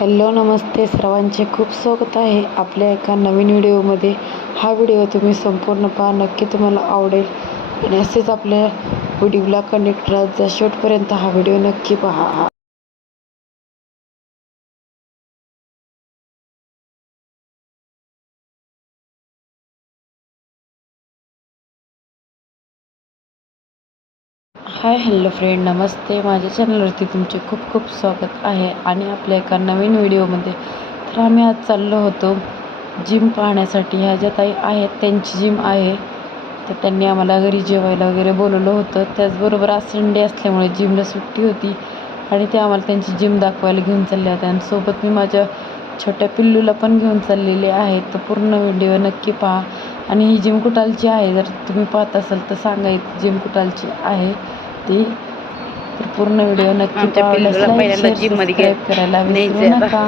Hello नमस्ते. सर्वांचे खूप स्वागत आहे आपल्या एका नवीन व्हिडिओमध्ये. हा व्हिडिओ तुम्ही संपूर्ण पहा नक्की तुम्हाला आवडेल. आणि असेच आपल्या व्हिडिओला कनेक्ट राहत जा शेवटपर्यंत हा व्हिडिओ नक्की पहा. हाय हॅलो फ्रेंड नमस्ते. माझ्या चॅनलवरती तुमचे खूप खूप स्वागत आहे आणि आपल्या एका नवीन व्हिडिओमध्ये तर आम्ही आज चाललो होतो जिम पाहण्यासाठी. ह्या ज्या ताई आहेत त्यांची जिम आहे. तर त्यांनी आम्हाला घरी जेवायला वगैरे बोलवलं होतं. त्याचबरोबर आज संडे असल्यामुळे जिमला सुट्टी होती आणि ते आम्हाला त्यांची जिम दाखवायला घेऊन चालले होते. आणि सोबत मी माझ्या छोट्या पिल्लूला पण घेऊन चाललेले आहे. तर पूर्ण व्हिडिओ नक्की पहा. आणि ही जिम कुटालची आहे. जर तुम्ही पाहत असाल तर सांगा इथे जिम कुटालची आहे. ती. तर पूर्ण व्हिडिओ नक्की आमच्या पहा. पिल्लूला like, पहिल्यांदा share, gym मध्ये subscribe करायला विसरू न्यायचंय आता. नका.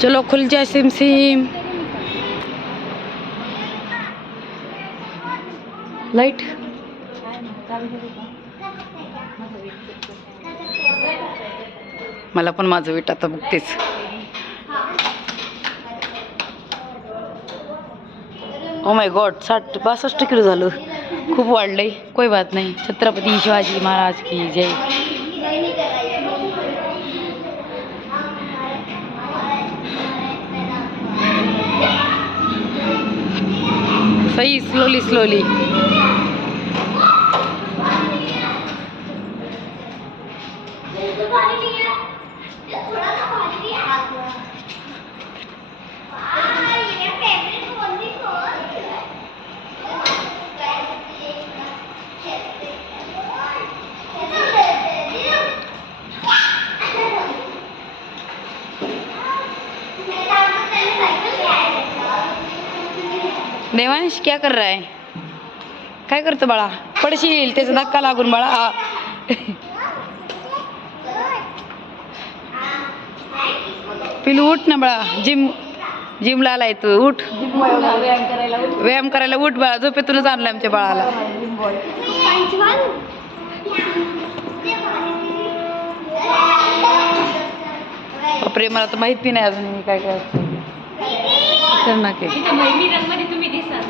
चलो खुल जाए सिम सिम. लाइट मला पण माझं वेट आता बघतेच ओ माय गॉड साठ बासष्ट किलो झालं. खूप वाढलंय. कोई बात नाही. छत्रपती शिवाजी महाराज की जय. सही स्लोली स्लोली देवांश क्या कर रहा है? काय करतो बाळा? पडशील त्याचा धक्का लागून बाळा. पिलू उठ ना बाळा. जिम जिमला आलाय तू. उठ. व्यायाम करायला उठ बाळा. झोपेतूनच आणलं आमच्या बाळाला. बापरे मला तर माहिती नाही अजून मी काय काय असतं. खतरनाक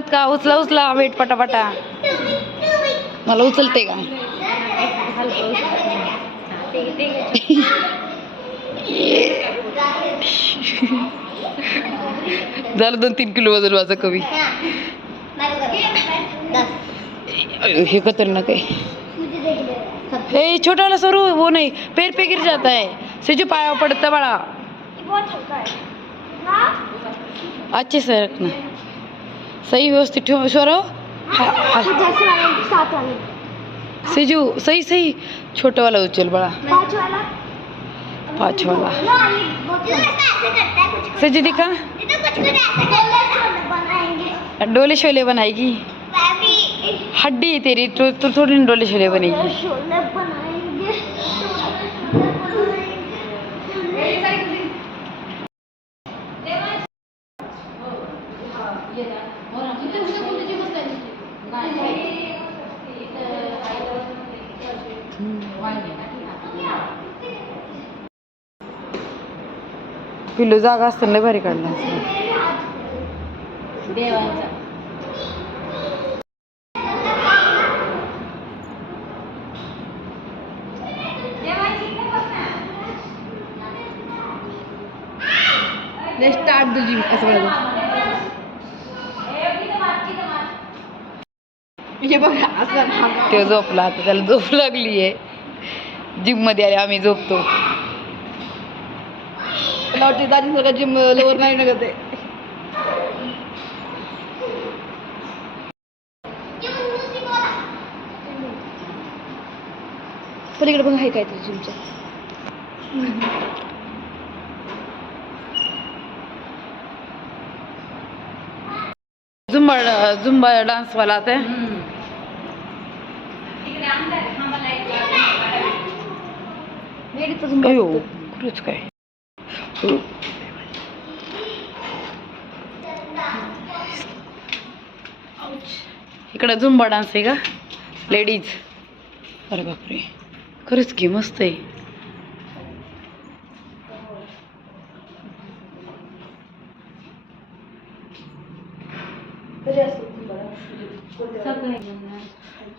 थांबलत का उचला उचला वेट पटापटा. मला उचलते का? झालं दोन तीन किलो वजन माझं कमी. हे खतरनाक आहे. ए छोटाला सरू वो नाही पैर पे गिर जाता है. सिजू पाया पडतं बाळा. अच्छे से रखना. सही व्यवस्थित ठेव स्वरव हा- सिजू सही सही. छोटा वाला उचल बड़ा पाँच वाला सिजू दिखा. डोले शोले बनाएगी? हड्डी है तेरी तो, तो थोड़ी ना डोले शोले बनेगी पिल्लू जागा असताना लय भारी काढला. स्टार्ट असं करायचं हे बघा असं तो झोपला आता त्याला झोप लागली आहे जिममध्ये आले आम्ही झोपतो. मला वाटते दाजींसारखं जिम लोवर नाही ना ते. पलीकडे पण आहे काहीतरी जिमचं. झुंबा झुंबा डान्सवाला ते. अयो. खरंच काय? इकडं झुंबा डान्स आहे का? लेडीज अरे बापरे. खरंच की मस्त आहे.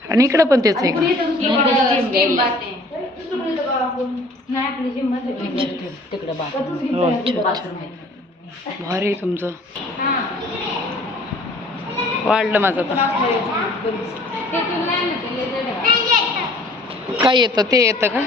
आणि इकडं पण तेच आहे हो, अच्छा अच्छा भारी आहे तुमचं. वाढलं माझं काय येतं? ते येतं का?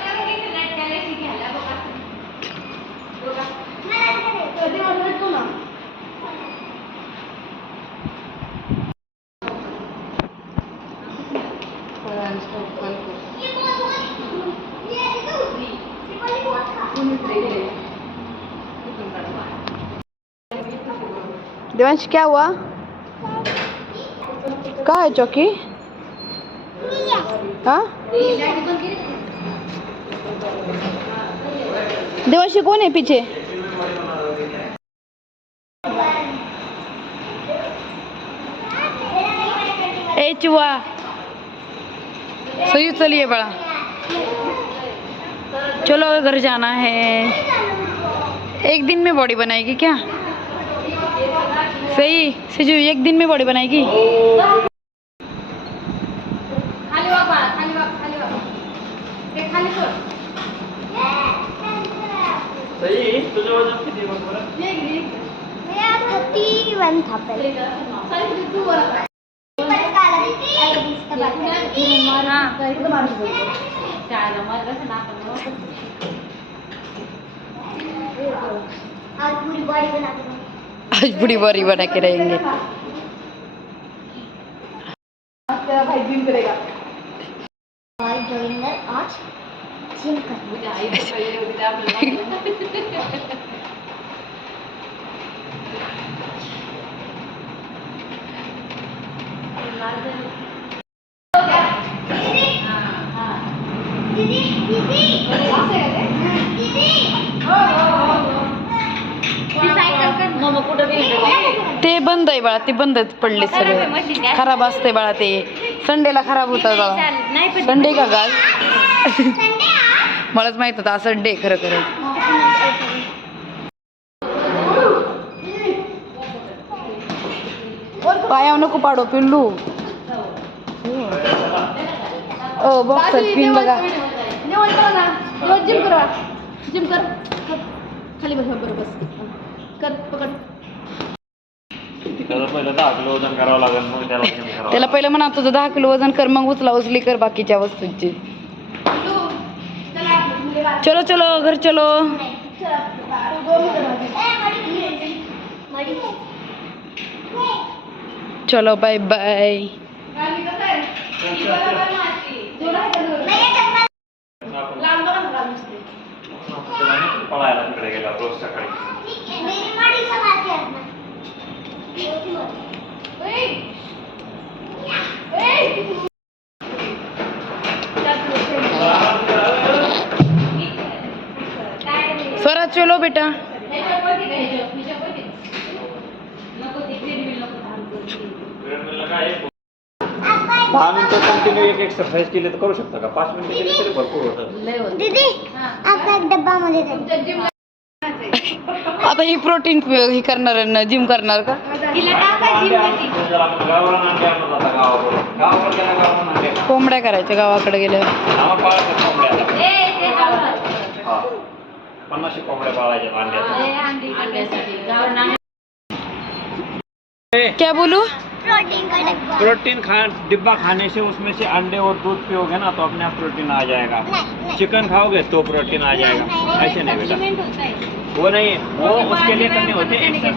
देवांश क्या हुआ का है चौकी हाँ देवांशी कौन है पीछे ए चुआ सही चलिए बड़ा चलो घर जाना है एक दिन में बॉडी बनाएगी क्या सही? सिजू एक दिन में बॉडी बनाएगी? आज पूरी बॉडी बना के आज पूरी बोरी बना के रहेंगे। भाई जिम करेगा आज जिम कर बंद आहे बाळा ते बंदच पडले सगळे. खराब असते बाळा ते. संडेला खराब होतं बाळा. संडे का गाल मलाच माहीत होतं संडे खरं खरं. पायावर नको पाडो पिल्लू. ओ बॉक्स पिन बघा जिम करा. जिम कर. खाली बस बरोबर. कर पकड. त्याला पहिलं दहा किलो वजन करावं लागेल मग त्याला gym करावं त्याला पहिलं म्हणा तुझं दहा किलो वजन कर मग उचला उचली कर बाकीच्या वस्तूंची. चलो चलो घर चलो. चलो बाय बाय. बेटा? ट्रेडमिलला दहा मिनिटं कंटिन्यू एक एक्सरसाइज केली तर करू शकता का? पाच मिनिटं केली तरी भरपूर होतं. दीदी आपका एक डब्बा मध्ये आता ही प्रोटीन ही करणार जिम करणार का. कोंबड्या करायच्या गावाकडे गेल्यावर. पन्नासशे कोंबड्या पाळायच्या अंड्याच्या क्या बोलू? प्रोटीन का डब्बा? प्रोटीन खा डिब्बा खाने से उसमें से अंडे और दूध पियोगे ना तो अपने आप प्रोटीन आ जाएगा. नहीं नहीं. चिकन खाओगे तो प्रोटीन आ जाएगा. ऐसे नहीं बेटा. वो नहीं वो उसके लिए करनी होती है.